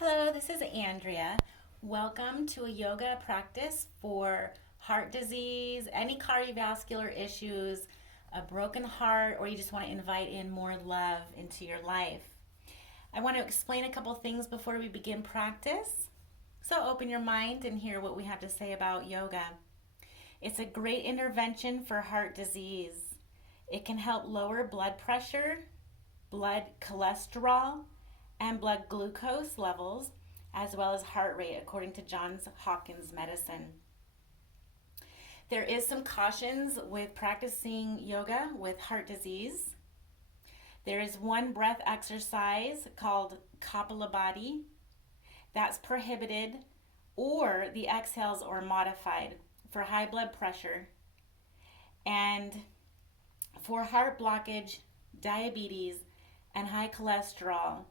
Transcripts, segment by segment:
Hello, this is Andrea. Welcome to a yoga practice for heart disease, any cardiovascular issues, a broken heart, or you just want to invite in more love into your life. I want to explain a couple things before we begin practice. So open your mind and hear what we have to say about yoga. It's a great intervention for heart disease. It can help lower blood pressure, blood cholesterol, and blood glucose levels, as well as heart rate, according to Johns Hopkins Medicine. There is some cautions with practicing yoga with heart disease. There is one breath exercise called Kapalabhati that's prohibited, or the exhales are modified for high blood pressure and for heart blockage, diabetes, and high cholesterol.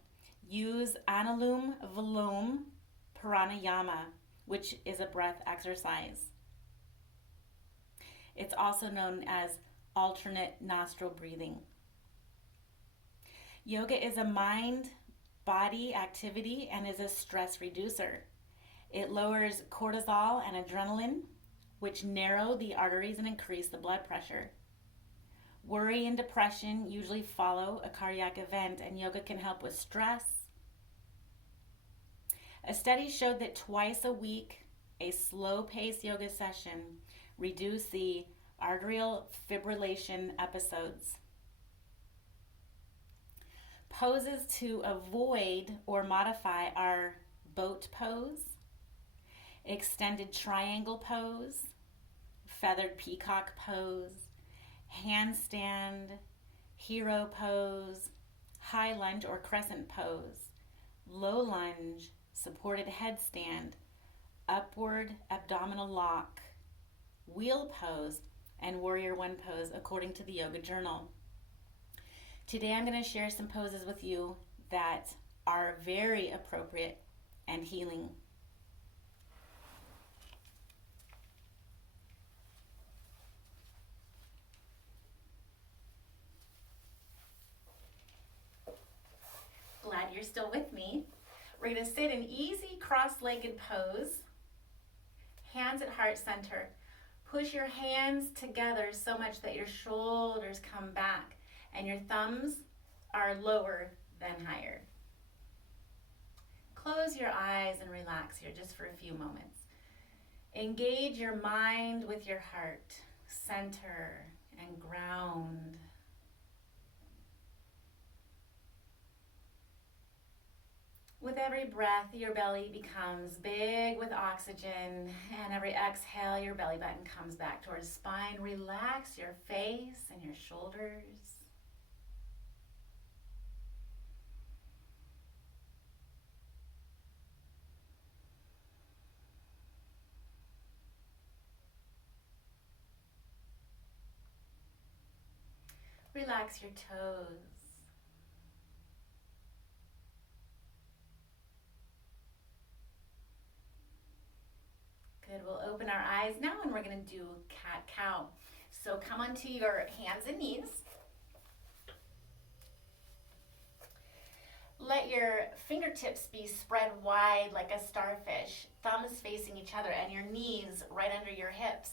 Use Anulom Vilom Pranayama, which is a breath exercise. It's also known as alternate nostril breathing. Yoga is a mind-body activity and is a stress reducer. It lowers cortisol and adrenaline, which narrow the arteries and increase the blood pressure. Worry and depression usually follow a cardiac event, and yoga can help with stress. A study showed that twice a week, a slow-paced yoga session reduced the atrial fibrillation episodes. Poses to avoid or modify are boat pose, extended triangle pose, feathered peacock pose, handstand, hero pose, high lunge or crescent pose, low lunge, supported headstand, upward abdominal lock, wheel pose, and warrior one pose according to the Yoga Journal. Today I'm going to share some poses with you that are very appropriate and healing. Glad you're still with me. We're going to sit in easy cross-legged pose, hands at heart center. Push your hands together so much that your shoulders come back and your thumbs are lower than higher. Close your eyes and relax here just for a few moments. Engage your mind with your heart, center and ground. With every breath, your belly becomes big with oxygen, and every exhale, your belly button comes back towards spine. Relax your face and your shoulders. Relax your toes. Good, we'll open our eyes now and we're going to do cat-cow. So come onto your hands and knees. Let your fingertips be spread wide like a starfish, thumbs facing each other, and your knees right under your hips,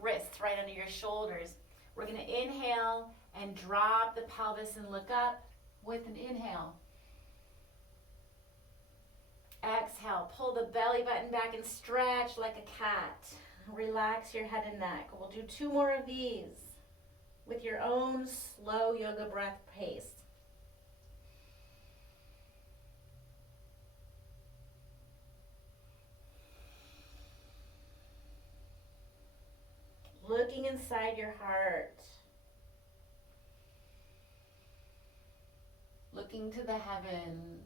wrists right under your shoulders. We're going to inhale and drop the pelvis and look up with an inhale. Exhale, pull the belly button back and stretch like a cat. Relax your head and neck. We'll do 2 more of these with your own slow yoga breath pace. Looking inside your heart. Looking to the heavens.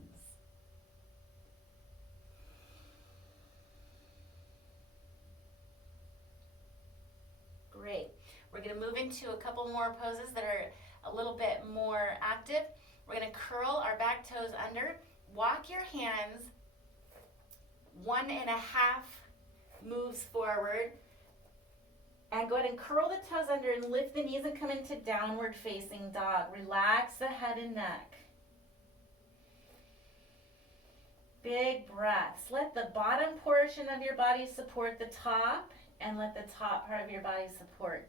Great. We're going to move into a couple more poses that are a little bit more active. We're going to curl our back toes under. Walk your hands 1.5 moves forward. And go ahead and curl the toes under and lift the knees and come into downward facing dog. Relax the head and neck. Big breaths. Let the bottom portion of your body support the top, and let the top part of your body support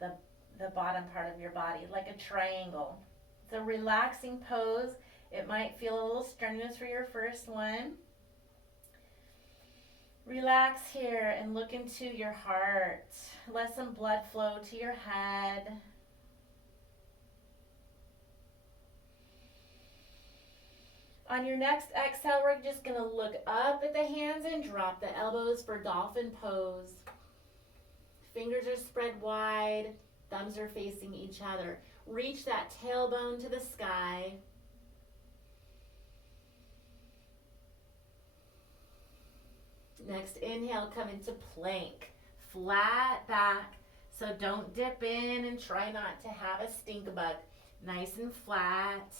the, the bottom part of your body, like a triangle. It's a relaxing pose. It might feel a little strenuous for your first one. Relax here and look into your heart. Let some blood flow to your head. On your next exhale, we're just going to look up at the hands and drop the elbows for dolphin pose. Fingers are spread wide, thumbs are facing each other. Reach that tailbone to the sky. Next inhale, come into plank. Flat back, so don't dip in and try not to have a stink bug. Nice and flat.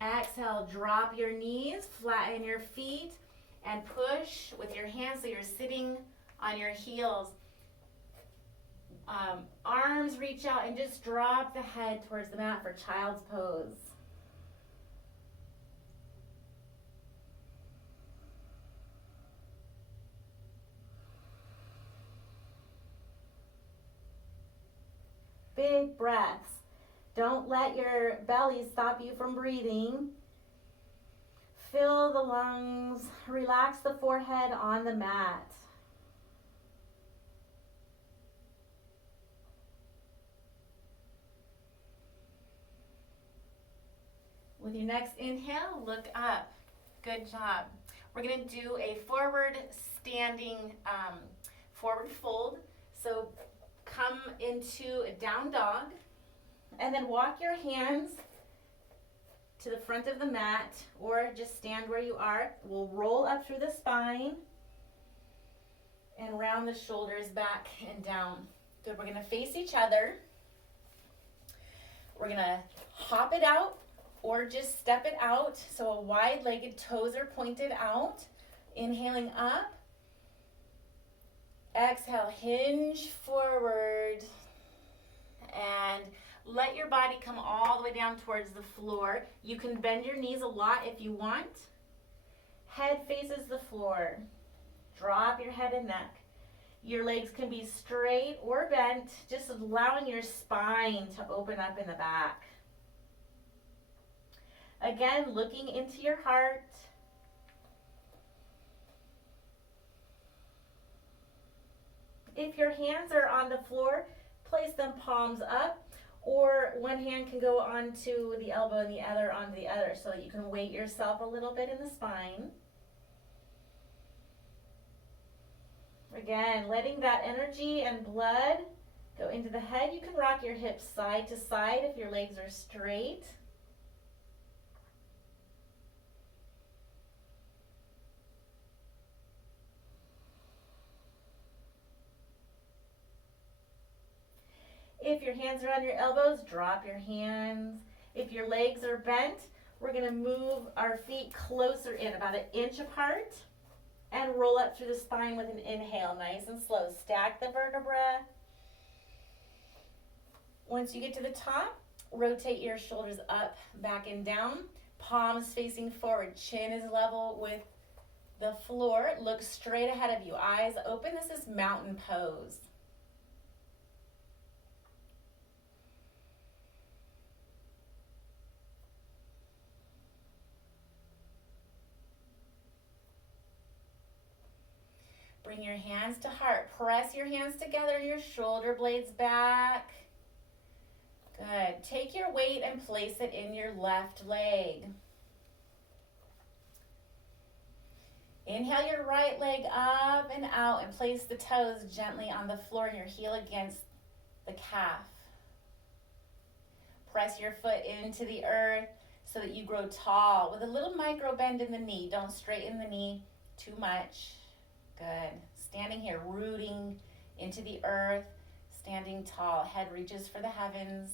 Exhale, drop your knees, flatten your feet, and push with your hands so you're sitting on your heels. Arms reach out and just drop the head towards the mat for child's pose. Big breaths. Don't let your belly stop you from breathing. Fill the lungs. Relax the forehead on the mat. With your next inhale, look up. Good job. We're going to do a forward standing forward fold. So come into a down dog and then walk your hands to the front of the mat or just stand where you are. We'll roll up through the spine and round the shoulders back and down. Good. We're going to face each other. We're going to hop it out or just step it out. So a wide-legged toes are pointed out. Inhaling up. Exhale, hinge forward. And let your body come all the way down towards the floor. You can bend your knees a lot if you want. Head faces the floor. Drop your head and neck. Your legs can be straight or bent, just allowing your spine to open up in the back. Again, looking into your heart. If your hands are on the floor, place them palms up, or one hand can go onto the elbow and the other onto the other so that you can weight yourself a little bit in the spine. Again, letting that energy and blood go into the head. You can rock your hips side to side if your legs are straight. If your hands are on your elbows, drop your hands. If your legs are bent, we're going to move our feet closer in, about an inch apart, and roll up through the spine with an inhale, nice and slow. Stack the vertebra. Once you get to the top, rotate your shoulders up, back, and down. Palms facing forward. Chin is level with the floor. Look straight ahead of you. Eyes open. This is mountain pose. Bring your hands to heart. Press your hands together, your shoulder blades back. Good. Take your weight and place it in your left leg. Inhale your right leg up and out and place the toes gently on the floor and your heel against the calf. Press your foot into the earth so that you grow tall with a little micro bend in the knee. Don't straighten the knee too much. Good. Standing here, rooting into the earth, standing tall. Head reaches for the heavens.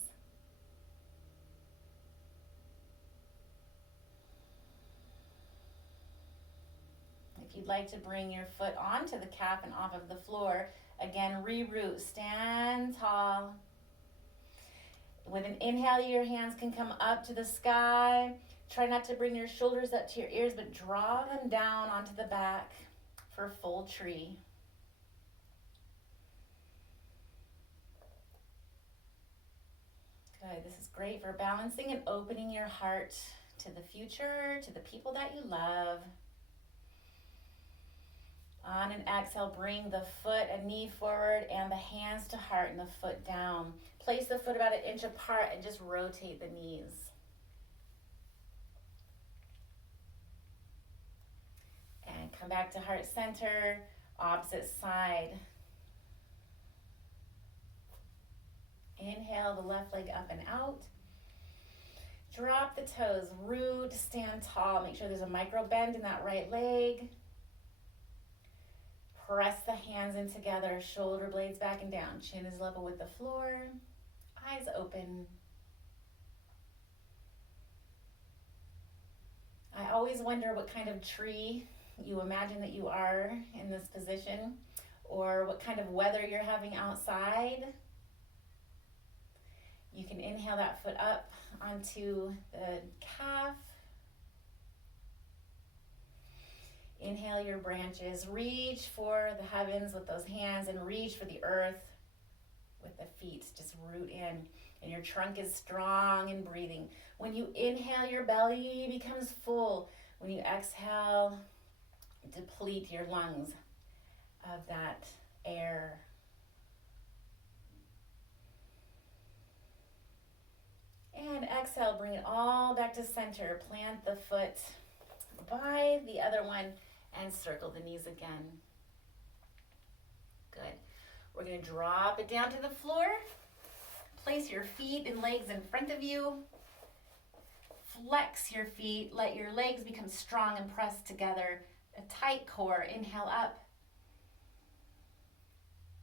If you'd like to bring your foot onto the calf and off of the floor, again, re-root. Stand tall. With an inhale, your hands can come up to the sky. Try not to bring your shoulders up to your ears, but draw them down onto the back for full tree. Good. This is great for balancing and opening your heart to the future, to the people that you love. On an exhale, bring the foot and knee forward and the hands to heart and the foot down. Place the foot about 1 inch apart and just rotate the knees. And come back to heart center, opposite side. Inhale the left leg up and out. Drop the toes, root, stand tall. Make sure there's a micro bend in that right leg. Press the hands in together, shoulder blades back and down. Chin is level with the floor, eyes open. I always wonder what kind of tree you imagine that you are in this position, or what kind of weather you're having outside. You can inhale that foot up onto the calf. Inhale your branches. Reach for the heavens with those hands and reach for the earth with the feet. Just root in. And your trunk is strong and breathing. When you inhale, your belly becomes full. When you exhale, deplete your lungs of that air. And exhale, bring it all back to center. Plant the foot by the other one and circle the knees again. Good. We're going to drop it down to the floor. Place your feet and legs in front of you. Flex your feet. Let your legs become strong and pressed together. A tight core. Inhale up.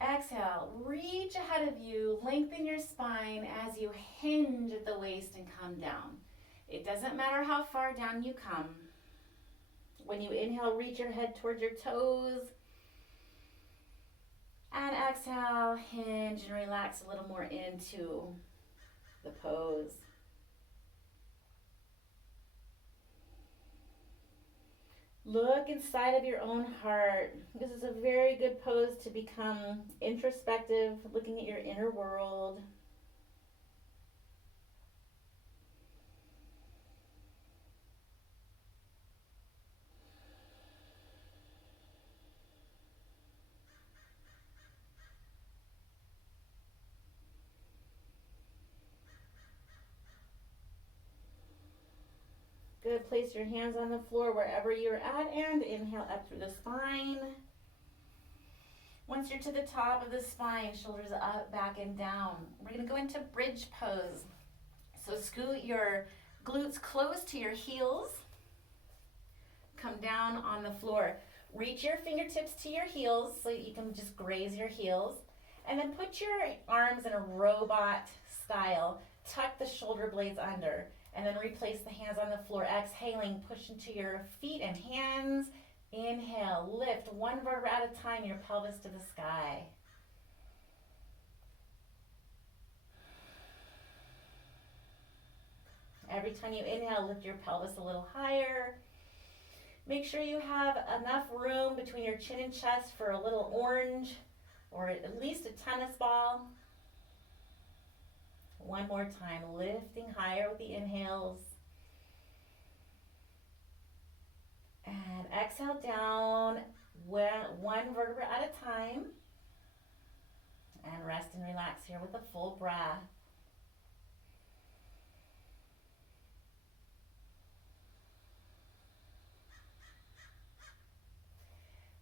Exhale, reach ahead of you, lengthen your spine as you hinge at the waist and come down. It doesn't matter how far down you come. When you inhale, reach your head towards your toes. And exhale, hinge and relax a little more into the pose. Look inside of your own heart. This is a very good pose to become introspective, looking at your inner world. Good. Place your hands on the floor wherever you're at and inhale up through the spine. Once you're to the top of the spine, shoulders up, back, and down. We're going to go into bridge pose. So scoot your glutes close to your heels. Come down on the floor. Reach your fingertips to your heels so you can just graze your heels. And then put your arms in a robot style. Tuck the shoulder blades under. And then replace the hands on the floor. Exhaling, push into your feet and hands. Inhale, lift one vertebra at a time, your pelvis to the sky. Every time you inhale, lift your pelvis a little higher. Make sure you have enough room between your chin and chest for a little orange or at least a tennis ball. One more time, lifting higher with the inhales. And exhale down, one vertebra at a time. And rest and relax here with a full breath.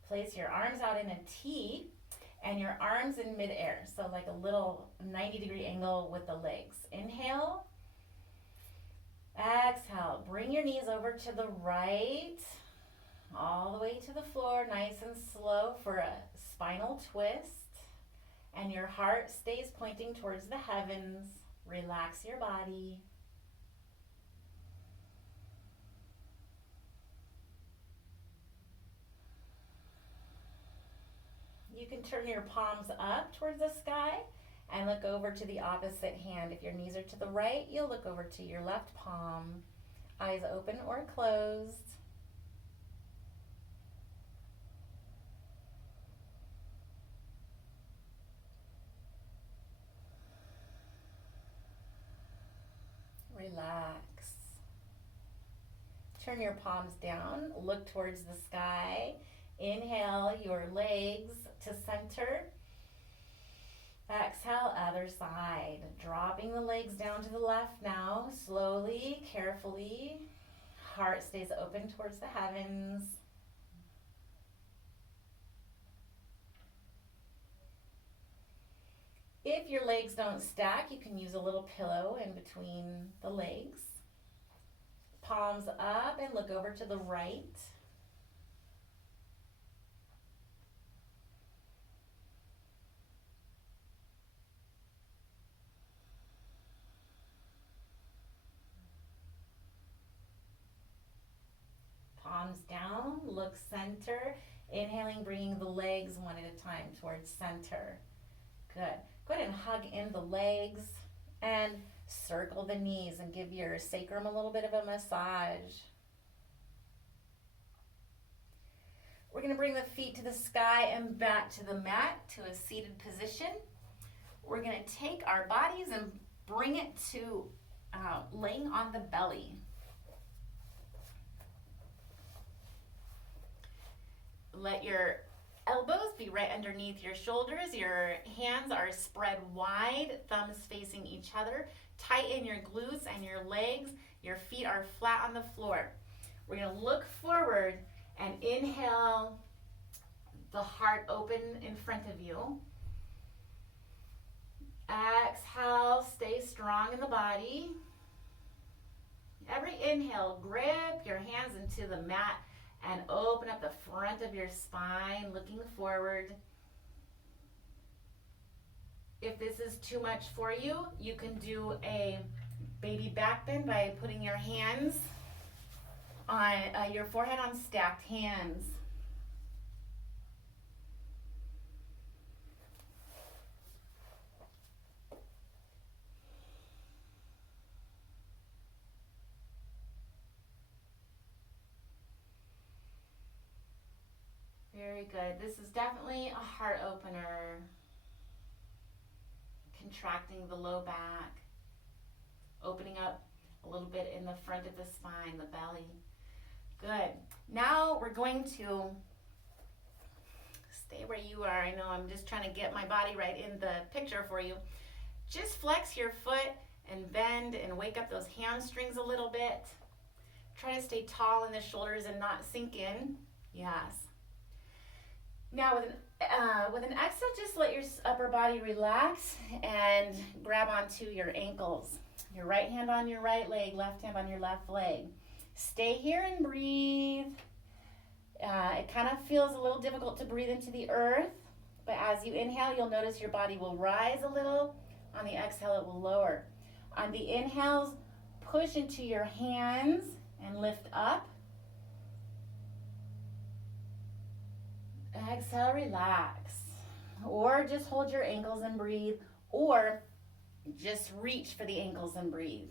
Place your arms out in a T and your arms in midair. So like a little 90-degree angle with the legs. Inhale. Exhale. Bring your knees over to the right. All the way to the floor, nice and slow for a spinal twist. And your heart stays pointing towards the heavens. Relax your body. You can turn your palms up towards the sky and look over to the opposite hand. If your knees are to the right, you'll look over to your left palm. Eyes open or closed. Relax. Turn your palms down, look towards the sky. Inhale your legs to center. Exhale, other side. Dropping the legs down to the left now, slowly, carefully. Heart stays open towards the heavens. If your legs don't stack, you can use a little pillow in between the legs. Palms up and look over to the right. Palms down, look center. Inhaling, bringing the legs one at a time towards center. Good. Go ahead and hug in the legs and circle the knees and give your sacrum a little bit of a massage. We're going to bring the feet to the sky and back to the mat to a seated position. We're going to take our bodies and bring it to laying on the belly. Let your elbows be right underneath your shoulders. Your hands are spread wide, thumbs facing each other. Tighten your glutes and your legs. Your feet are flat on the floor. We're going to look forward and inhale, the heart open in front of you. Exhale, stay strong in the body. Every inhale, grip your hands into the mat and open up the front of your spine, looking forward. If this is too much for you, you can do a baby back bend by putting your hands on your forehead on stacked hands. Very good. This is definitely a heart opener. Contracting the low back, opening up a little bit in the front of the spine, the belly. Good. Now we're going to stay where you are. I know I'm just trying to get my body right in the picture for you. Just flex your foot and bend and wake up those hamstrings a little bit. Try to stay tall in the shoulders and not sink in. Yes. Now with an exhale, just let your upper body relax and grab onto your ankles. Your right hand on your right leg, left hand on your left leg. Stay here and breathe. It kind of feels a little difficult to breathe into the earth, but as you inhale, you'll notice your body will rise a little. On the exhale, it will lower. On the inhales, push into your hands and lift up. Exhale, relax. Or just hold your ankles and breathe, or just reach for the ankles and breathe.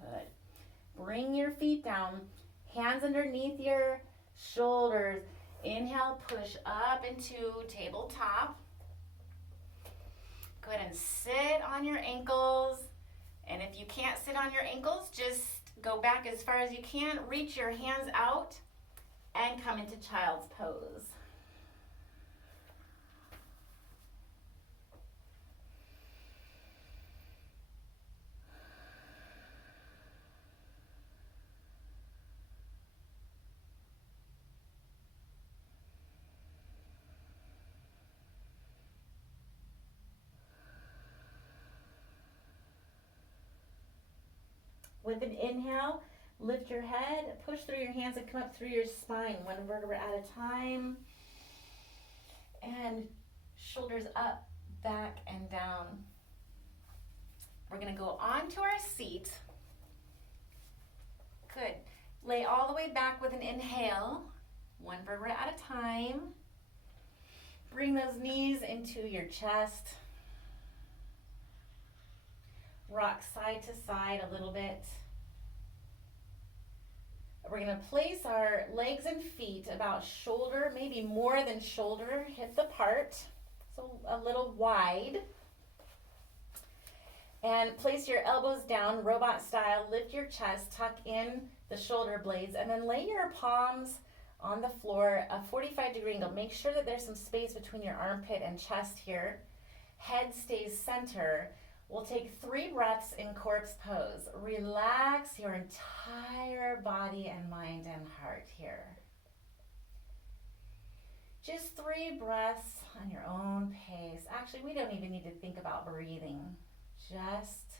Good. Bring your feet down, hands underneath your shoulders. Inhale, push up into tabletop. Go ahead and sit on your ankles. And if you can't sit on your ankles, just go back as far as you can. Reach your hands out and come into child's pose. With an inhale, lift your head, push through your hands and come up through your spine, one vertebra at a time. And shoulders up, back, and down. We're gonna go onto our seat. Good. Lay all the way back with an inhale, one vertebra at a time. Bring those knees into your chest. Rock side to side a little bit. We're gonna place our legs and feet about shoulder, maybe more than shoulder hip apart, so a little wide. And place your elbows down, robot style, lift your chest, tuck in the shoulder blades, and then lay your palms on the floor, a 45-degree angle. Make sure that there's some space between your armpit and chest here. Head stays center. We'll take 3 breaths in corpse pose. Relax your entire body and mind and heart here. Just 3 breaths on your own pace. Actually, we don't even need to think about breathing. Just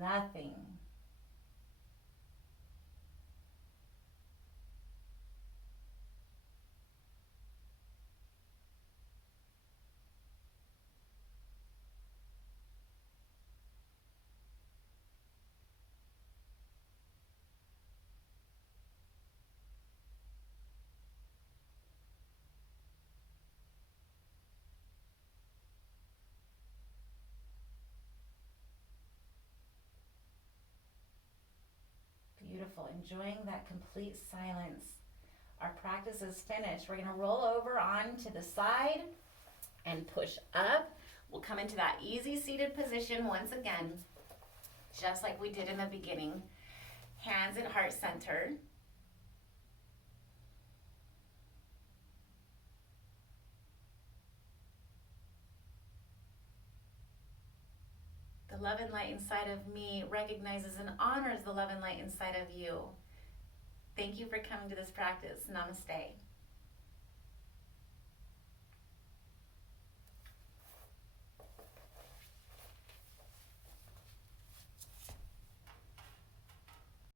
nothing. Beautiful. Enjoying that complete silence. Our practice is finished. We're going to roll over onto the side and push up. We'll come into that easy seated position once again, just like we did in the beginning. Hands at heart center. The love and light inside of me recognizes and honors the love and light inside of you. Thank you for coming to this practice. Namaste.